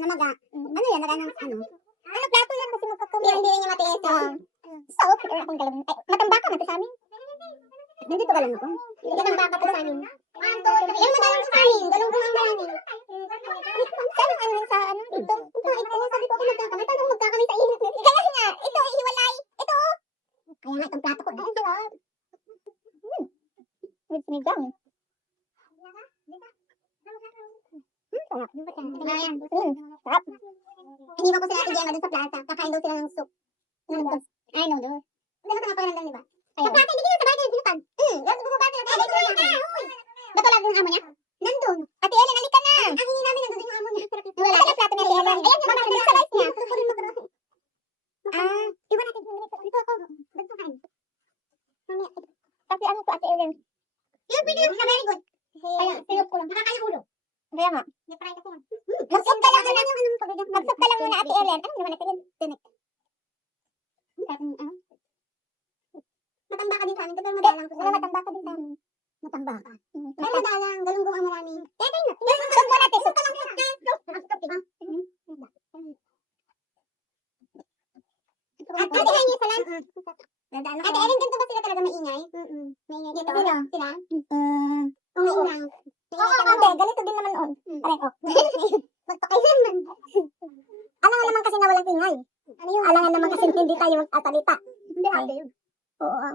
namaga. Ano yan? Naga ng ano? Ano, plato yan kasi magkakumya. Hindi rin niya matiis. So, wala akong galang. Matamba ka na sa amin. Nandito ka lang ako. Matamba ka sa amin. Yung madalang sa amin. Galong kung ang galang. Saan ang ano sa ano? Ito. Sabi ko ako magkakamay. Paano magkakamay sa init? Kaya nga, ito, ihiwalay. Ito. Kaya nga, itong plato ko. Ay, sarap. With sinigang. Sarap. Sarap. Iniwan ko sila Ate Gemma dun sa plaza. Kakain daw sila ng soup. Ay, no, doon. Hindi na pangalanan, di ba? Sa plaza, hindi na sa bahay, pinupad. Yung bumabata na tayo. Ba't wala yung amo niya? Nandun. Ate Ellen, alika na. Ang hini namin nandun yung amo niya. Wala yung plato ni Ate Ellen. Ayan, yung mga sa rice niya. Susurin mo ka. Iwan natin. Dito ako. Dito kain. Kasi ano to Ate Ellen? Yung pwede lang siya, very good. Sinup ko lang. Nakakaya ulo. Kaya nga. Mag-soup ka lang muna. Mag-soup ka lang muna, Ate Ellen. Ano naman, Ate Ellen? Tinik. Matamba ka din sa amin. Pero madalang ko sa amin. Matamba ka din sa amin. Matamba ka. Pero madalang. Galunggong ang marami. Kaya kayo na. Soup mo natin. Soup ka lang muna. Ate Ellen, sa lunch. Ate Ellen, ganito ba sila talaga maingay? Maingay dito. Sila? Maingay. Hindi, ganito din naman noon. Pareho. Magpakailan man. Alangan naman kasi na walang ingay. Alangan naman kasi hindi tayo magtatalita. Hindi, ate yun. Oo.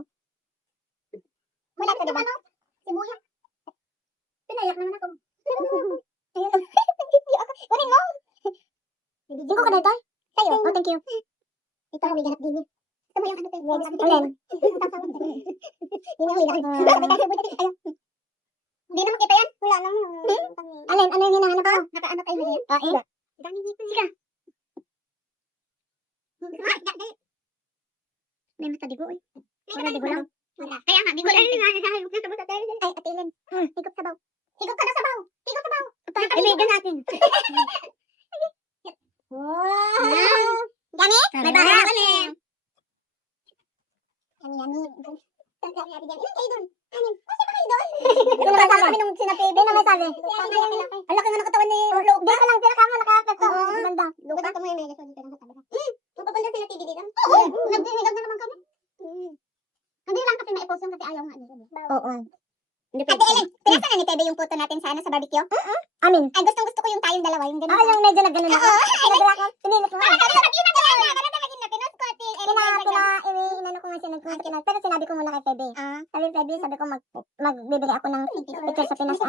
Wala ka diba? Sibuya. Pinayak naman ako. Ayun. Kunin mo. Singko ka na ito? Sa'yo? Oh, thank you. Ito kami ganap din. Ito mo yung ano tayo. Alin? Hindi na makita yan? Wala naman. Alin? Ano yung hinahanap mo? Nakaano kayo na yan? Oo. Dami dito. Sige. May mata digo eh. Wala digo lang. Kaya nga, digo lang. Ay, Ate Ellen. Higop sabaw. Higop ka na sabaw. Higop sabaw. Ibigan natin. Wow! Gani? May bahay na kami. Yummy. Ilan kayo dun? Anim. Kasi ba kayo dun? Hindi naman sabi nung sinabi. Hindi naman sabi. Ang laki nga ng katawan ni Log. Di ko lang sila kamo nakakapit ko. Ganda. Lugat ka mo yung megas. Magpapunta sila TV dito? Oo. Nagbihilag na naman kami. Hindi lang kasi ma-post yung kasi ayaw nga nila. Oo. Ate Ellen, pinasa na ni Tebe yung photo natin sana sa barbecue? Amin. Ay, gustong-gusto ko yung tayong dalawa. Yung gano'n. Yung medyo nag-gano'n ako. Nagala ko. Pinilit mo. Parang kami mag-ina ka lang. Parang talaga na pinos ko, Ate Ellen. Inano ko nga siya nag-pinas. Pero sinabi ko muna kay Tebe. Sabi Tebe, sabi ko magbibili ako ng picture sa Pinas